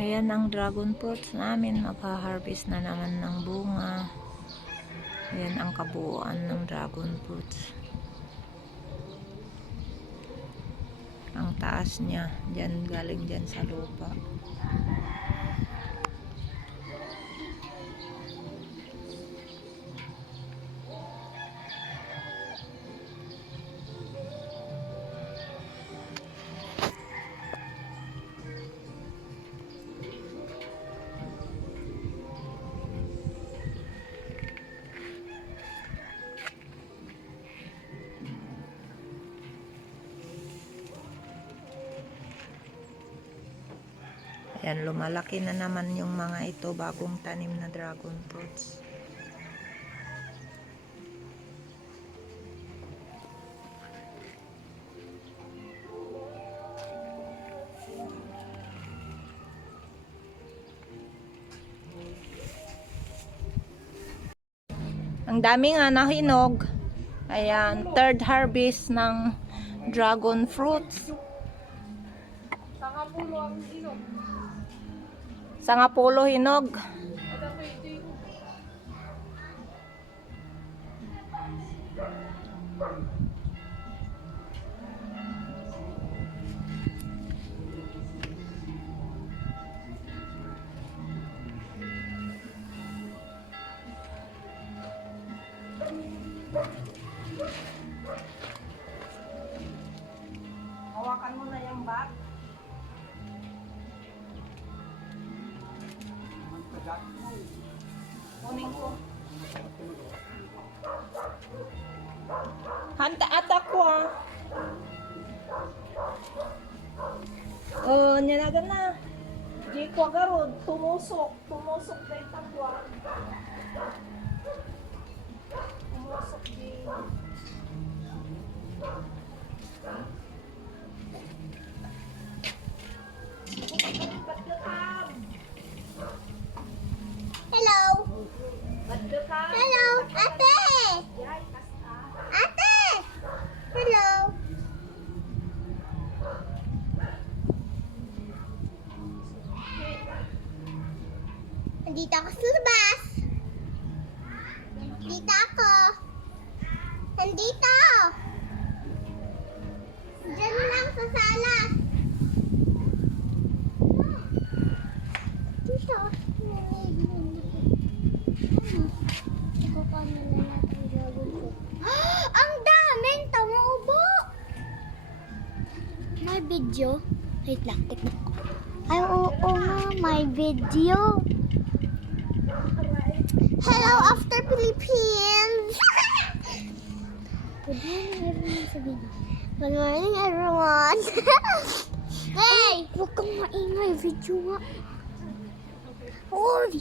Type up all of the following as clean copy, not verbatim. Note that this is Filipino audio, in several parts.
Ayan ang dragon fruits namin. Magha-harvest na naman ng bunga. Ayan ang kabuuan ng dragon fruits. Ang taas niya. Diyan, galing dyan sa lupa. Ayan, lumalaki na naman yung mga ito, bagong tanim na dragon fruits. Ang dami nga nahinog. Ayan, third harvest ng dragon fruits. Sangapulo hinog. Hawakan mo na yung bag. Kunin ko. Hanta atak ko ah. Oh, ninagan na. Di ko agarod. Tumusok. Tumusok na itakwa. Tumusok di. Hello. Hello, ate. Ate. Hello. Nandito ako sa labas. Nandito ako. Nandito. Diyan lang sa sala. Dito. Ang daming tumubo! May video? Wait lang, tignan ko. Ay, oo nga, may video. Hello, after Philippines! Good morning, everyone sa video. Good morning, everyone! Hey! Huwag kang maingay, video nga. Uy!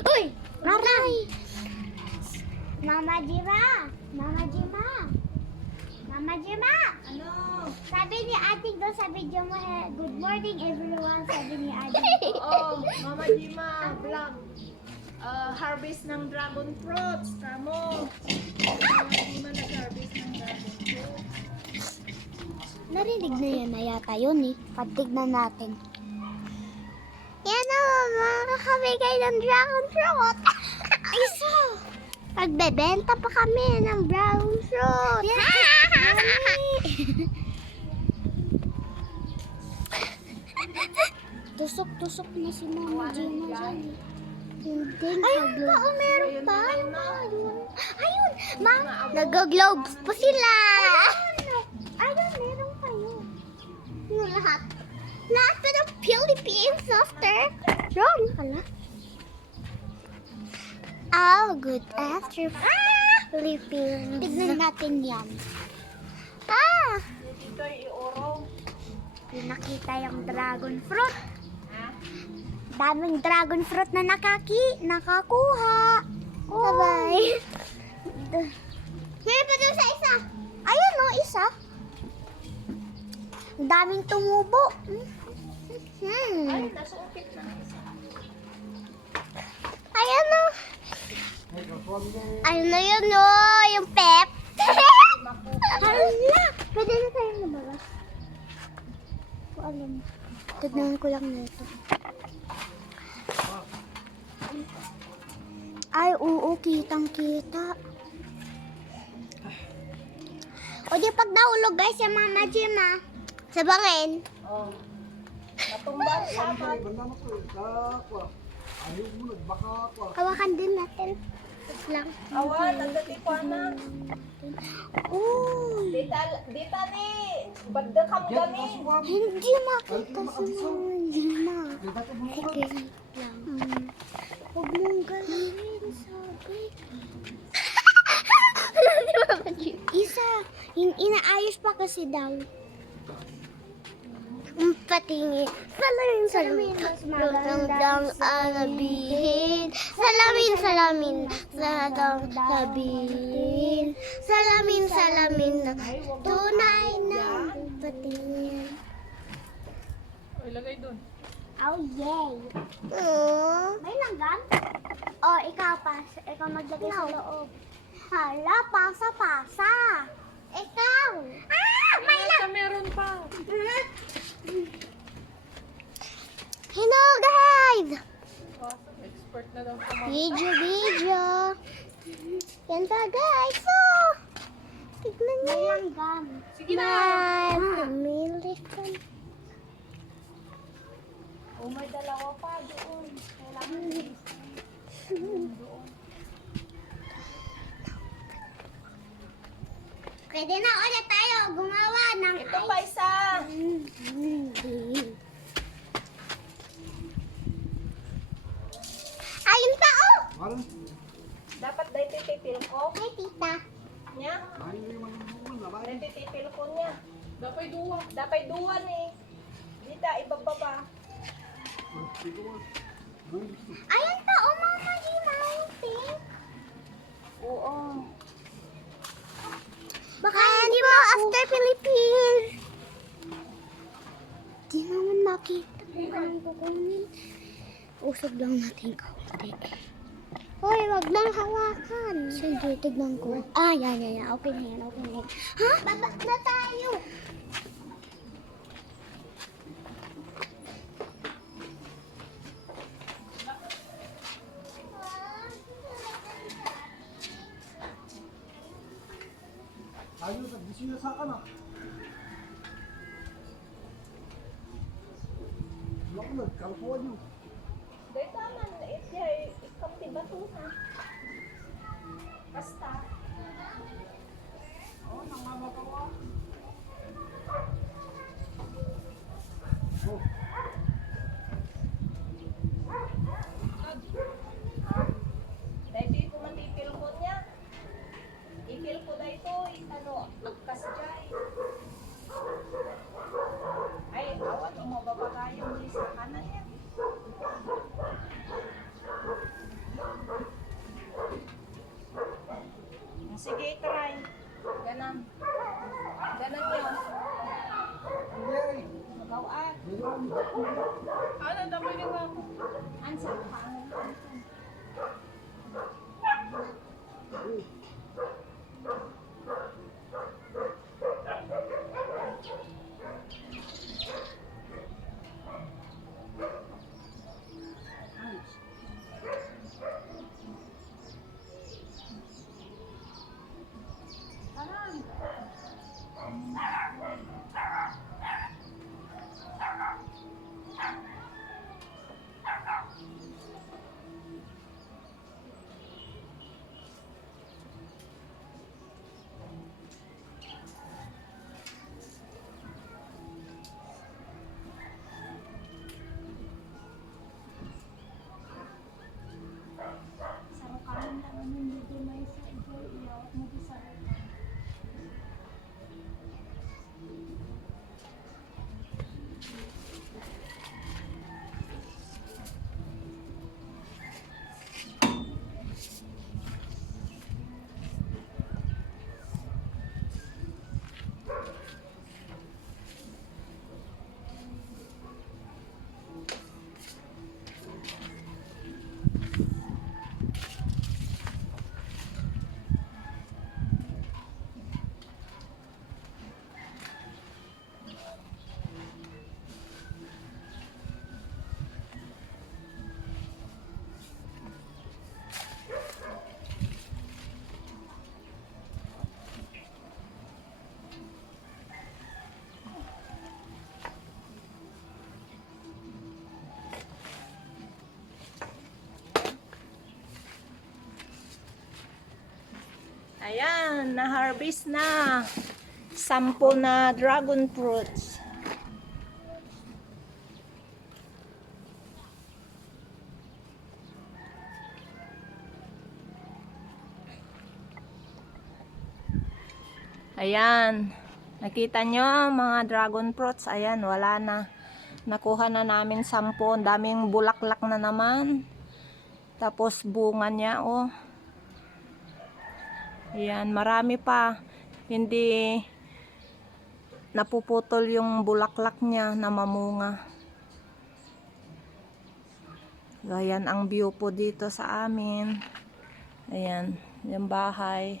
Uy! Aray! Mama Jima! Mama Jima! Mama Jima! Ano? Sabi ni Ating doon sa video mo, good morning everyone, sabi ni Ating. Oo, Mama Jima, vlog. Harvest ng dragon fruits. Kamo. Mama Jima nag-harvest ng dragon fruits. Narinig na yan na yata yun eh. Patignan natin. Yan o, makakabigay ng dragon fruit. Isa! Pagbebenta pa kami ng dragon fruit. Tusok-tusok na si Mama Gina dyan. Ayun pa, meron pa. Ayun, Ma'am, nag-globes pa sila. Ayun, meron pa yun. Yung lahat. Lahat pa ng Philippines, sister. Wrong, hala. Oh, good after Philippines. Tignan natin yan. Dito i-oro. Pinakita yung dragon fruit. Daming dragon fruit na nakakuha. Bye-bye. Meron pa doon sa isa. Ayun o, isa. Ang daming tumubo. Ay, nasuupit na isa. Ayan o. Ayun na yun o, yung pep. Hala, pwede na tayo lumabas. alam. Tignan ko lang nito. Ay, oo, kitang-kita. O di pag nahulog guys, yung Mama Jim sa bangin. Oh. Natumba sa apat. Hawakan din natin. Wait lang. Awan, nagtatikuan na. Uy, Dita ni, bagda kam gani. hindi makita si Mama Jim. Sige lang. Huwag mong galawin, sabi. Si Mama Jim. Isa, inaayos pa kasi daw. Patingin. Salamin, mas magandang alabihin. Salamin, sabihin. Salamin, tunay na patingin. O, ilagay dun. Oh, yay. May langgam? Oh, ikaw pa. Ikaw maglagay sa loob. Hala, pasa. Ikaw. May langgam. Meron pa. Hello, guys. Expert na daw sa mga. Video. Yan pa, guys. So, tignan niyo. May langgam. Sige na. May listen. O, may dalawa pa doon. Kailangan doon. Pwede na ulit tayo gumawa ng Ito pa isa. Ayun pa, oh! Dapat dahil titipil ko. Ay, tita. Niya. Dahil titipil ko niya. Dapat duwan eh. Dita, ibababa. Ayun pa, oh, Mama Gina, yung pink. Oo. Baka hindi mo after Philippines. Di naman makita kung anong kukunin. Usog lang natin kaunti. Hoy, wag nang hawakan. Sige, tignan ko. Yan. Okay na yan. Ha? Baba na tayo. Ayun, nagbisyo sa anak. Wala ko nagkalkuhan yun. Dahil taman, ikampi ba ito ha? Basta. Oo, nangamagawa. Oh, Dahil di ko matipil ko niya. Ipil ko na ito, agkas dyan. Ay, awan, umababagay yung sa kanan niya. Sige, try. Ganan. Ganan yun. yay! Magawaan. Ano, damoy na ba? Ansa, pangan. Parang. Ayan, na-harvest na. 10 na dragon fruits. Ayan. Nakita nyo mga dragon fruits. Ayan, wala na. Nakuha na namin 10. Daming bulaklak na naman. Tapos bunga niya, oh. Ayan, marami pa. Hindi napuputol yung bulaklak niya na mamunga. Ayan ang view po dito sa amin. Ayan, yung bahay.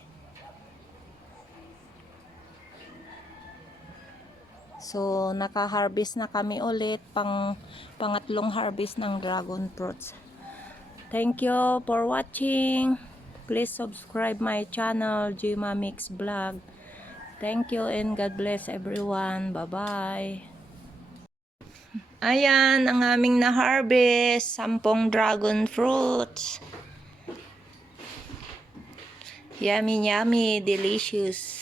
So, naka-harvest na kami ulit. Pangatlong harvest ng dragon fruits. Thank you for watching. Please subscribe my channel, Jima Mix Vlog. Thank you and God bless everyone. Bye-bye. Ayan, ang aming na-harvest. 10 dragon fruits. Yummy, yummy, delicious.